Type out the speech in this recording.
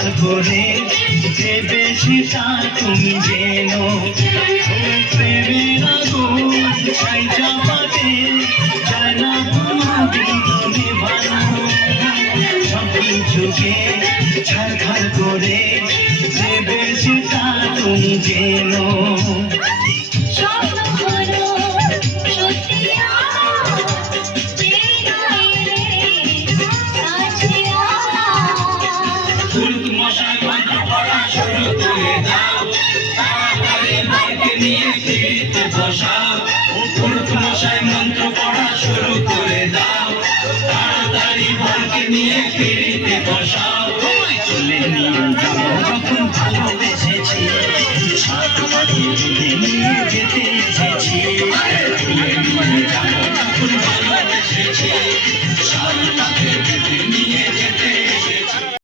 ঝাড় করে দেবে সেটা তুমি জেনো। প্রেমের আগুন ছাই চাপাতে চায় না কোনোদিন নেভানো। সব কিছুকে ছাড়খাড় করে দেবে সেটা তুমি জেনো। মন্ত্র পড়া শুরু করে দাও, তাড়াতাড়ি বরকে নিয়ে ফিরিতে বসাও। চলে নিয়ে যাবো যখন ভালোবেসেছি, সাত পাখি নিয়ে